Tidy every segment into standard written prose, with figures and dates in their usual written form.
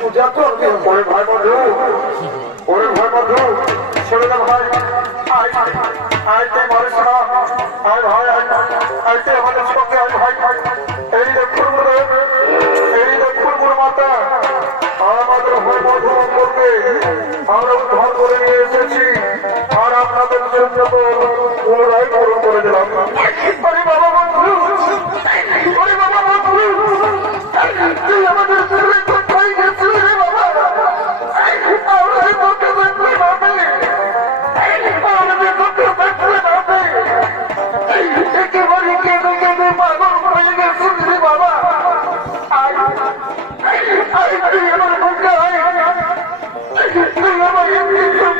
পূজা করবে ওরে ভাই বন্ধু, ওরে ভাই বন্ধু, ছেড়ে দাও ভাই, আইতে মারে শোনা, আয় ভাই, আইতে আমাদের সঙ্গে আয় ভাই, এই দেখুন মাতা আমাদের ভাই বন্ধু করবে, আমরা উদ্ধার করে নিয়ে এসেছি, আর আপনাদের জন্য তো পুনরায় পূরণ করে দিলাম। আরে বাবা বন্ধু, আরে বাবা বন্ধু, তুই আমাদের কোথায় গেছিস রে বাবা? আমরা তোকে দেখতে পাবে, আমাদের তোকে দেখতে পাবে, একেবারে কেঁদে কেঁদে পাগল হয়ে গেছিস রে বাবা। তুই আমার বুকে আয়, তুই আমার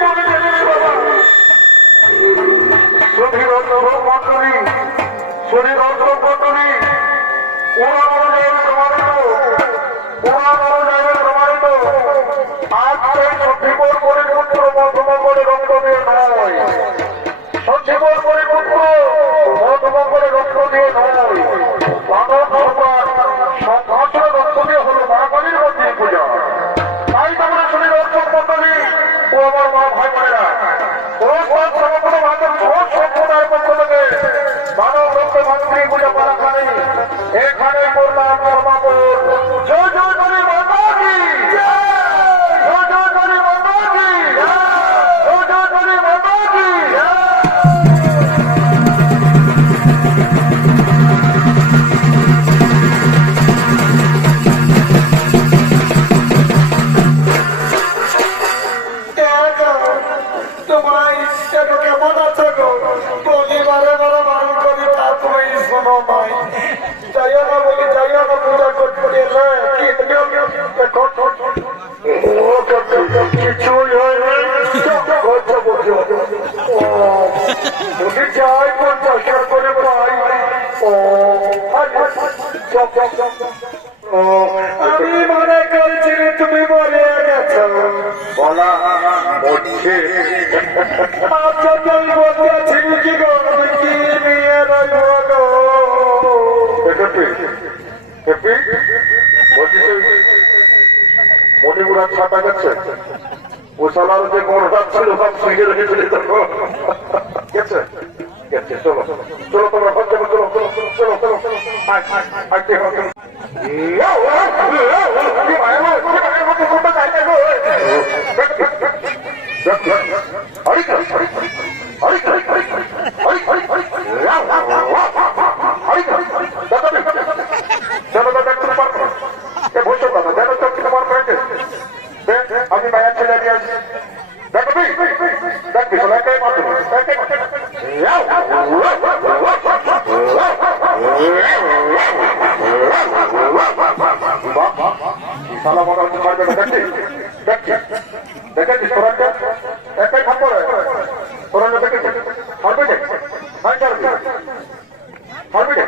মনে গেলি রে বাবা। শরীর মন্ডলী, শরীর মন্ডলী, ওরা অনুযায়ী প্রমাণিত, আজ সেই সঞ্জীবন পরিপুত্র মধুমঙ্গলে রক্ত দিয়ে নয়, সঞ্জীবন পরিপুত্র মধুমঙ্গলে রক্ত দিয়ে নয়, মানব সমাজ সংঘর্ষের রক্ত দিয়ে হল মা কালীর মন্দির পূজা। তাই তোমরা শরীর অর্থক মন্ডলী ও আমার মা ভাই বোনেরা, সম্প্রদায়ের পক্ষ থেকে মানব রক্ত মাতৃ পূজা পালাখানে এখানে করলাম সমাপন। জয় জয় করে মাতা কি, জয় জয় করে মাতা কি, জয় জয় করে মাতা কি। তোমরা কেমন আছো গো? পরিবারে বড় বারণ করি তা তুমি শোনো নাই, যাইও না বলি যাইও না, পূজা করতে কিছুই হয় না, যাই প্রচার করে পাই। আমি মনে করছি তুমি বলে গেছো, বলা হচ্ছে বলতেছি কি গো, কি নিয়ে রইব গো? মণিপুরা ছাপা গেছে, ওসালার যে গোড়া ছিল সব শুয়ে রেখেছিল তখন গেছে গেছে। চলো চলো তোমরা চলো চলো চলো চলো চলো আমি মায়া ছেলে নিয়ে আসি, দেখবি দেখবি একাই মাত্র সালা মনে হচ্ছে পারবে না। দেখছি দেখছি দেখেছি সোরানটা একাই থাকবো, সোরানটা দেখেছি পারবে না, পারবে না।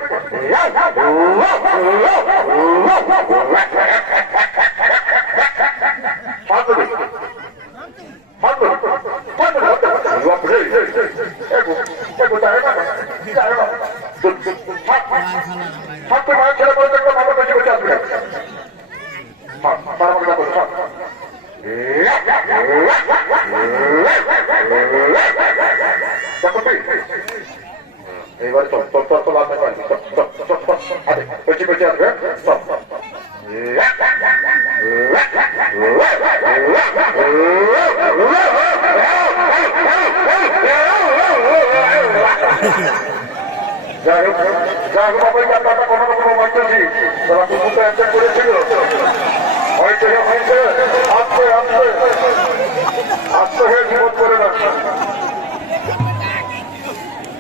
এবার চল চল চল চল আসবে, পেছি আসবে, যাই হোক যাই হোক বাবা, ব্যাপারটা কোনো রকম মানতেছি, তারা কুকুরটা অ্যাটাক করেছিল, হয়েছে হয়েছে